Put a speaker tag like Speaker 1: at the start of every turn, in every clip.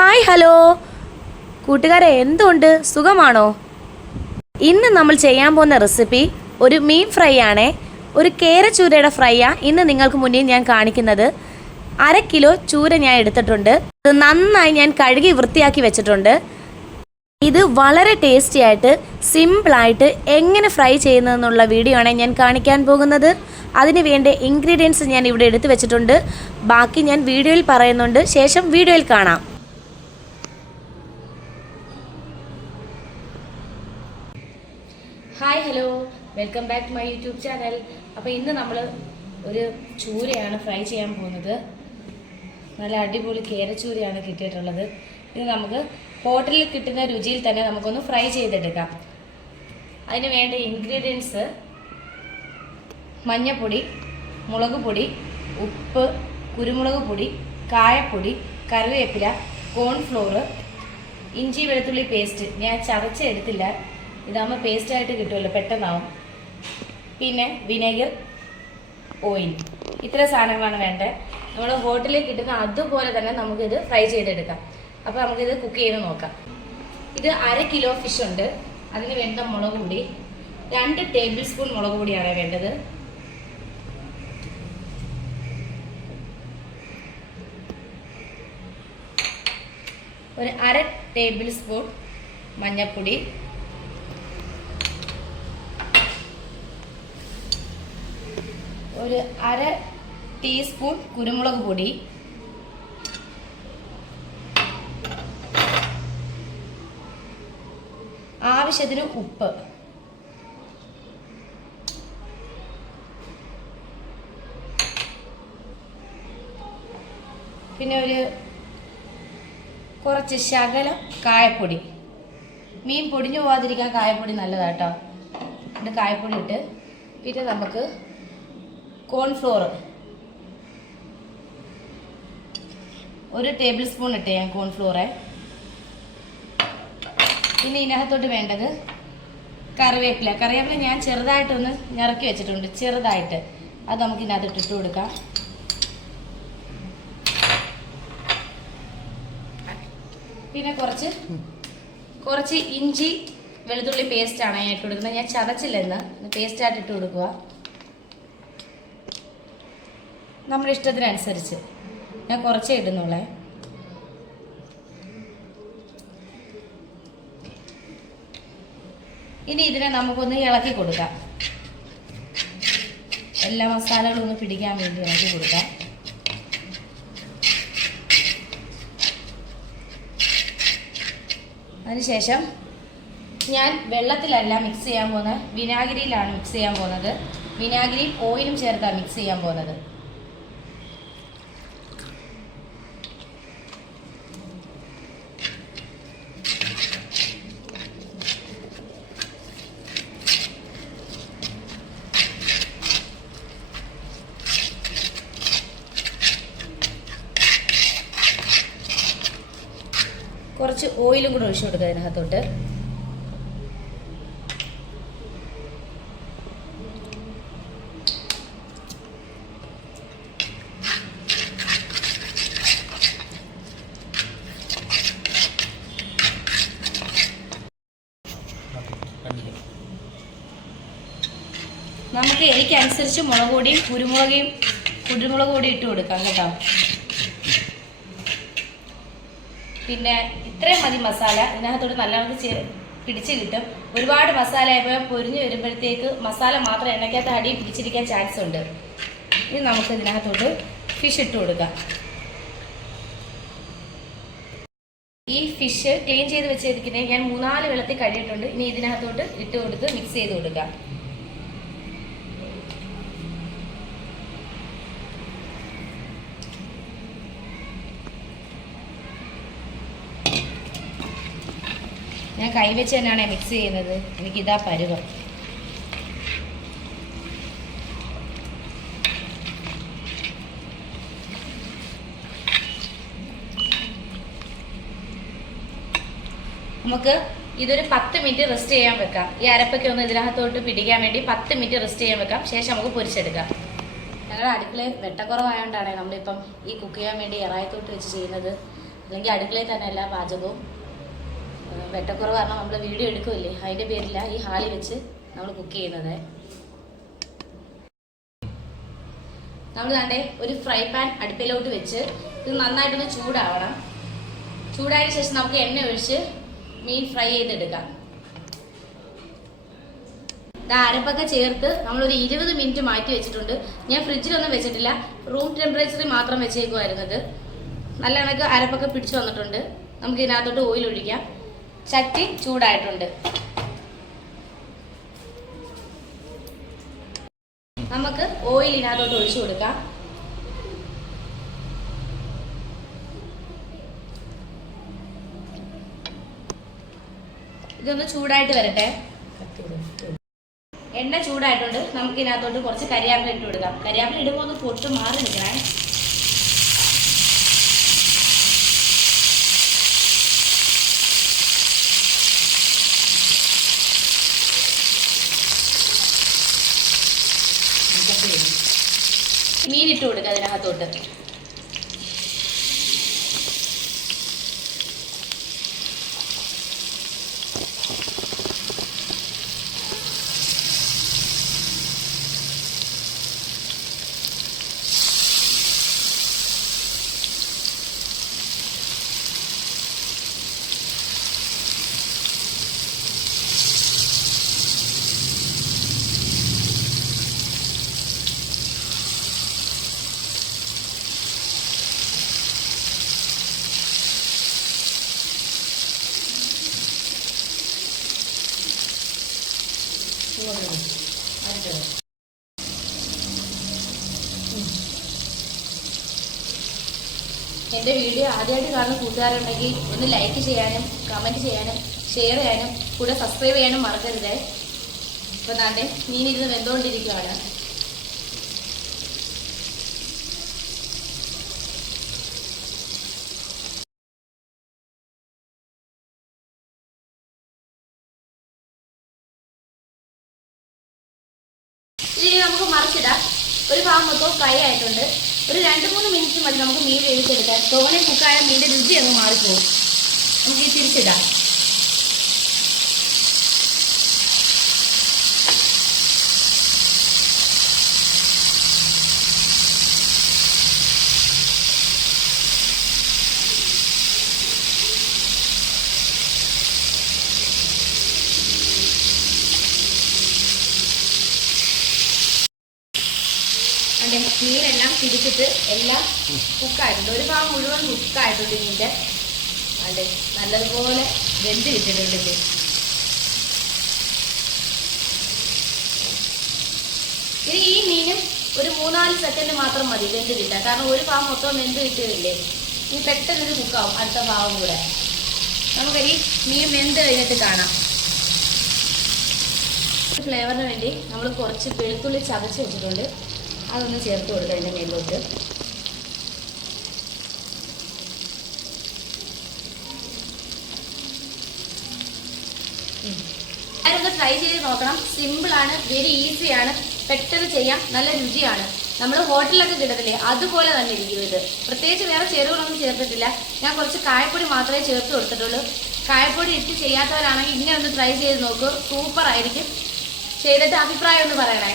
Speaker 1: Hi hello. കൂട്ടുകാരെ എന്തുണ്ട്? സുഖമാണോ? ഇന്ന് നമ്മൾ ചെയ്യാൻ പോകുന്ന റെസിപ്പി ഒരു മീൻ ഫ്രൈ ആണേ ഒരു കേരച്ചൂരയുടെ ഫ്രൈയാണ് ഇന്ന് നിങ്ങൾക്ക് മുന്നിൽ ഞാൻ കാണിക്കുന്നത്. അര കിലോ ചൂര ഞാൻ എടുത്തിട്ടുണ്ട്. അത് നന്നായി ഞാൻ കഴുകി വൃത്തിയാക്കി വെച്ചിട്ടുണ്ട്. ഇത് വളരെ ടേസ്റ്റി ആയിട്ട് സിമ്പിളായിട്ട് എങ്ങനെ ഫ്രൈ ചെയ്യുന്നതെന്നുള്ള വീഡിയോ ആണ് ഞാൻ കാണിക്കാൻ പോകുന്നത്. അതിന് വേണ്ട ഇൻഗ്രീഡിയൻസ് ഞാൻ ഇവിടെ എടുത്തു വെച്ചിട്ടുണ്ട്. ബാക്കി ഞാൻ വീഡിയോയിൽ പറയുന്നുണ്ട്. ശേഷം വീഡിയോയിൽ കാണാം hi hello welcome back to my YouTube channel അപ്പോൾ ഇന്ന് നമ്മൾ ഒരു ചൂരയാണ് ഫ്രൈ ചെയ്യാൻ പോകുന്നത്. നല്ല അടിപൊളി കേരച്ചൂരയാണ് കിട്ടിയിട്ടുള്ളത്. ഇത് നമുക്ക് ഹോട്ടലിൽ കിട്ടുന്ന രുചിയിൽ തന്നെ നമുക്കൊന്ന് ഫ്രൈ ചെയ്തെടുക്കാം. അതിന് വേണ്ട ഇൻഗ്രീഡിയൻസ് മഞ്ഞപ്പൊടി മുളക് പൊടി ഉപ്പ് കുരുമുളക് പൊടി കായപ്പൊടി കറിവേപ്പില കോൺഫ്ലോർ ഇഞ്ചി വെളുത്തുള്ളി പേസ്റ്റ് ഞാൻ ചതച്ചെടുത്തില്ല. ഇതാകുമ്പോൾ പേസ്റ്റായിട്ട് കിട്ടുമല്ലോ പെട്ടെന്നാവും. പിന്നെ വിനേഗർ ഓയിൽ ഇത്ര സാധനങ്ങളാണ് വേണ്ടത് നമ്മൾ ഹോട്ടലിൽ കിട്ടുന്ന അതുപോലെ തന്നെ നമുക്കിത് ഫ്രൈ ചെയ്തെടുക്കാം. അപ്പോൾ നമുക്കിത് കുക്ക് ചെയ്ത് നോക്കാം. ഇത് അര കിലോ ഫിഷ് ഉണ്ട്. അതിന് വേണ്ട മുളക് പൊടി. രണ്ട് ടേബിൾ സ്പൂൺ മുളക് പൊടിയാണ് വേണ്ടത്. ഒരു അര ടേബിൾ സ്പൂൺ മഞ്ഞൾപ്പൊടി ഒരു അര ടീസ്പൂൺ കുരുമുളക് പൊടി. ആവശ്യത്തിന് ഉപ്പ്. പിന്നെ ഒരു കുറച്ച് ശകലം കായപ്പൊടി. മീൻ പൊടിഞ്ഞു പോവാതിരിക്കാൻ കായപ്പൊടി നല്ലതാട്ടോ. ഇത് കായപ്പൊടി ഇട്ട്. പിന്നെ നമുക്ക് കോൺഫ്ലോർ. ഒരു ടേബിൾ സ്പൂൺ ഇട്ട് ഞാൻ കോൺഫ്ലോറെ. പിന്നെ ഇതിനകത്തോട്ട് വേണ്ടത് കറിവേപ്പില. കറിവേപ്പില ഞാൻ ചെറുതായിട്ടൊന്ന് ഞറക്കി വെച്ചിട്ടുണ്ട് ചെറുതായിട്ട്. അത് നമുക്ക് ഇതിനകത്ത് ഇട്ടിട്ട് കൊടുക്കാം. പിന്നെ കുറച്ച് കുറച്ച് ഇഞ്ചി വെളുത്തുള്ളി പേസ്റ്റാണ് ഞാൻ ഇട്ട് കൊടുക്കുന്നത്. ഞാൻ ചതച്ചില്ലെന്ന് പേസ്റ്റായിട്ട് ഇട്ട് കൊടുക്കുക. നമ്മുടെ ഇഷ്ടത്തിനനുസരിച്ച് ഞാൻ കുറച്ചേ ഇടുന്നുള്ളേ. ഇനി ഇതിനെ നമുക്കൊന്ന് ഇളക്കി കൊടുക്കാം. എല്ലാ മസാലകളും ഒന്ന് പിടിക്കാൻ വേണ്ടി ഇളക്കി കൊടുക്കാം. അതിനുശേഷം ഞാൻ വെള്ളത്തിലല്ല മിക്സ് ചെയ്യാൻ പോകുന്നത്. വിനാഗിരിയിലാണ് മിക്സ് ചെയ്യാൻ പോകുന്നത്. വിനാഗിരിയും ഓയിലും ചേർത്താണ് മിക്സ് ചെയ്യാൻ പോകുന്നത് കുറച്ച് ഓയിലും കൂടെ ഒഴിച്ചു കൊടുക്കുക അതിനകത്തോട്ട്. നമുക്ക് എനിക്കനുസരിച്ച് മുളക് പൊടിയും കുരുമുളകയും കുരുമുളക് പൊടി ഇട്ട് കൊടുക്കാം കേട്ടോ. പിന്നെ ഇത്രയും മതി മസാല. ഇതിനകത്തോട് നല്ലവണ്ണം ചേ പിടിച്ച് കിട്ടും. ഒരുപാട് മസാല ഇപ്പോൾ പൊരിഞ്ഞ് വരുമ്പോഴത്തേക്ക് മസാല മാത്രം എണ്ണയ്ക്കകത്ത് അടി പിടിച്ചിരിക്കാൻ ചാൻസ് ഉണ്ട്. ഇനി നമുക്ക് ഇതിനകത്തോട്ട് ഫിഷ് ഇട്ട് കൊടുക്കാം. ഈ ഫിഷ് ക്ലീൻ ചെയ്ത് വെച്ചിരിക്കുന്നത് ഞാൻ മൂന്നാൽ വെള്ളത്തിൽ കഴിയിട്ടുണ്ട് ഇനി ഇതിനകത്തോട്ട് ഇട്ട് കൊടുത്ത് മിക്സ് ചെയ്ത് കൊടുക്കാം. ഞാൻ കൈവച്ച് തന്നെയാണ് മിക്സ് ചെയ്യുന്നത്. എനിക്കിതാ പരുവം. നമുക്ക് ഇതൊരു പത്ത് മിനിറ്റ് റെസ്റ്റ് ചെയ്യാൻ വെക്കാം. ഈ അരപ്പൊക്കെ ഒന്ന് ഇതിനകത്തോട്ട് പിടിക്കാൻ വേണ്ടി പത്ത് മിനിറ്റ് റെസ്റ്റ് ചെയ്യാൻ വെക്കാം. ശേഷം നമുക്ക് പൊരിച്ചെടുക്കാം. ഞങ്ങളുടെ അടുക്കളയിൽ വെട്ടക്കുറവായതുകൊണ്ടാണ് നമ്മളിപ്പം ഈ കുക്ക് ചെയ്യാൻ വേണ്ടി എറായത്തോട്ട് വെച്ച് ചെയ്യുന്നത്. അല്ലെങ്കിൽ അടുക്കളയിൽ തന്നെ എല്ലാ പാചകവും വെട്ടക്കുറവ് കാരണം നമ്മൾ വീഡിയോ എടുക്കുമല്ലേ അതിന്റെ പേരില്ല ഈ ഹാളിൽ വെച്ച് നമ്മൾ കുക്ക് ചെയ്യുന്നത്. നമ്മൾ കണ്ടേ ഒരു ഫ്രൈ പാൻ അടുപ്പിലോട്ട് വെച്ച് ഇത് നന്നായിട്ടൊന്ന് ചൂടാവണം. ചൂടായതിനു ശേഷം നമുക്ക് എണ്ണ ഒഴിച്ച് മീൻ ഫ്രൈ ചെയ്തെടുക്കാം. ഇത് അരപ്പൊക്കെ ചേർത്ത് നമ്മളൊരു ഇരുപത് മിനിറ്റ് മാറ്റി വെച്ചിട്ടുണ്ട്. ഞാൻ ഫ്രിഡ്ജിലൊന്നും വെച്ചിട്ടില്ല. റൂം ടെമ്പറേച്ചറിൽ മാത്രം വെച്ചേക്കുമായിരുന്നത് നല്ല കണക്ക് അരപ്പൊക്കെ പിടിച്ചു വന്നിട്ടുണ്ട്. നമുക്ക് ഇതിനകത്തോട്ട് ഓയിൽ ഒഴിക്കാം. ചട്ടി ചൂടായിട്ടുണ്ട്. നമുക്ക് ഓയിൽ ഇതിനകത്തോട്ട് ഒഴിച്ചു കൊടുക്കാം. ഇതൊന്ന് ചൂടായിട്ട് വരട്ടെ. എണ്ണ ചൂടായിട്ടുണ്ട്. നമുക്ക് ഇതിനകത്തോട്ട് കുറച്ച് കരിയാപ്പില ഇട്ട് കൊടുക്കാം. കരിയാപ്പില ഇടുമ്പോൾ ഒന്ന് പൊട്ട് മാറി നിൽക്കണേ. മീൻ ഇട്ട് കൊടുക്കുക അതിനകത്തോട്ട്. എന്റെ വീഡിയോ ആദ്യമായിട്ട് കാണുന്ന കൂട്ടുകാരുണ്ടെങ്കിൽ ഒന്ന് ലൈക്ക് ചെയ്യാനും കമന്റ് ചെയ്യാനും ഷെയർ ചെയ്യാനും കൂടെ സബ്സ്ക്രൈബ് ചെയ്യാനും മറക്കരുത്. ഇപ്പോൾ താണ്ടെ മീനിരുന്ന് വെന്തുകൊണ്ടിരിക്കുകയാണ് ഇനി നമുക്ക് മറിച്ചിടാം ഒരു ഭാഗം മൊത്തം ഫ്രൈ ആയിട്ടുണ്ട്. ഒരു രണ്ട് മൂന്ന് മിനിറ്റ് മതി നമുക്ക് മീൻ വേവിച്ചെടുക്കാം തോനെ കുക്കായ മീന്റെ രുചി അങ്ങ് മാറിപ്പോകും നമുക്ക് തിരിച്ചിടാം. അതിന്റെ മീനെല്ലാം തിരിച്ചിട്ട് എല്ലാം കുക്കായിട്ടുണ്ട് ഒരു ഭാഗം മുഴുവൻ കുക്കായിട്ടുണ്ട് ഇതിന്റെ അതെ നല്ലതുപോലെ വെന്ത് കിട്ടിയിട്ടുണ്ട് ഇത് ഇനി ഈ മീനും ഒരു മൂന്നാൽ സെക്കൻഡ് മാത്രം മതി വെന്ത് കിട്ടാൻ. കാരണം ഒരു ഭാഗം മൊത്തം വെന്ത് കിട്ടിയതില്ലേ? ഇനി പെട്ടെന്ന് ഇത് കുക്കാവും അടുത്ത ഭാഗം കൂടെ. നമുക്ക് ഈ മീൻ വെന്ത് കഴിഞ്ഞിട്ട് കാണാം. ഫ്ലേവറിന് വേണ്ടി നമ്മൾ കുറച്ച് വെളുത്തുള്ളി ചതച്ച് വെച്ചിട്ടുണ്ട്. അതൊന്ന് ചേർത്ത് കൊടുക്കുക അതിന്റെ മേലോട്ട്. അതൊന്ന് ട്രൈ ചെയ്ത് നോക്കണം. സിമ്പിളാണ് വെരി ഈസിയാണ് പെട്ടെന്ന് ചെയ്യാം. നല്ല രുചിയാണ്. നമ്മൾ ഹോട്ടലിലൊക്കെ കിട്ടത്തില്ലേ? അതുപോലെ തന്നെ ഇരിക്കും ഇത്. പ്രത്യേകിച്ച് വേറെ ചേരുവകളൊന്നും ചേർത്തിട്ടില്ല. ഞാൻ കുറച്ച് കായപ്പൊടി മാത്രമേ ചേർത്ത് കൊടുത്തിട്ടുള്ളൂ. കായപ്പൊടി ഇട്ട് ചെയ്യാത്തവരാണെങ്കിൽ ഇങ്ങനെ ഒന്ന് ട്രൈ ചെയ്ത് നോക്കൂ. സൂപ്പർ ആയിരിക്കും. ചെയ്തിട്ട് അഭിപ്രായം ഒന്ന് പറയണേ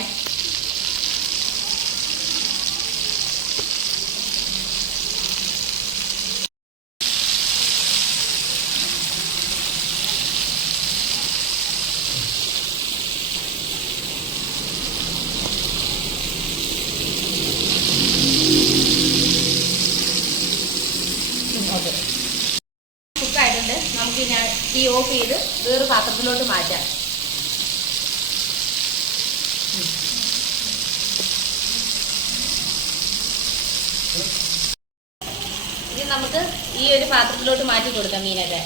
Speaker 1: ഓക്കെ കുക്കായിട്ടുണ്ട് നമുക്ക് ഞാൻ തീ ഓഫ് ചെയ്ത് വേറൊരു പാത്രത്തിലോട്ട് മാറ്റാം. ഇനി നമുക്ക് ഈ ഒരു പാത്രത്തിലോട്ട് മാറ്റി കൊടുക്കാം മീനൊക്കെ.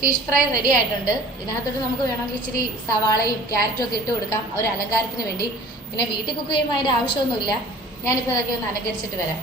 Speaker 1: ഫിഷ് ഫ്രൈ റെഡി ആയിട്ടുണ്ട്. ഇതിനകത്തോട്ട് നമുക്ക് വേണമെങ്കിൽ ഇച്ചിരി സവാളയും ക്യാരറ്റും ഒക്കെ ഇട്ട് കൊടുക്കാം. ഒരു അലങ്കാരത്തിന് വേണ്ടി. പിന്നെ വീട്ടിൽ കുക്ക് ചെയ്യുമ്പോൾ അതിന്റെ ആവശ്യമൊന്നുമില്ല. ഞാനിപ്പോൾ ഇതൊക്കെ ഒന്ന് അലങ്കരിച്ചിട്ട് വരാം.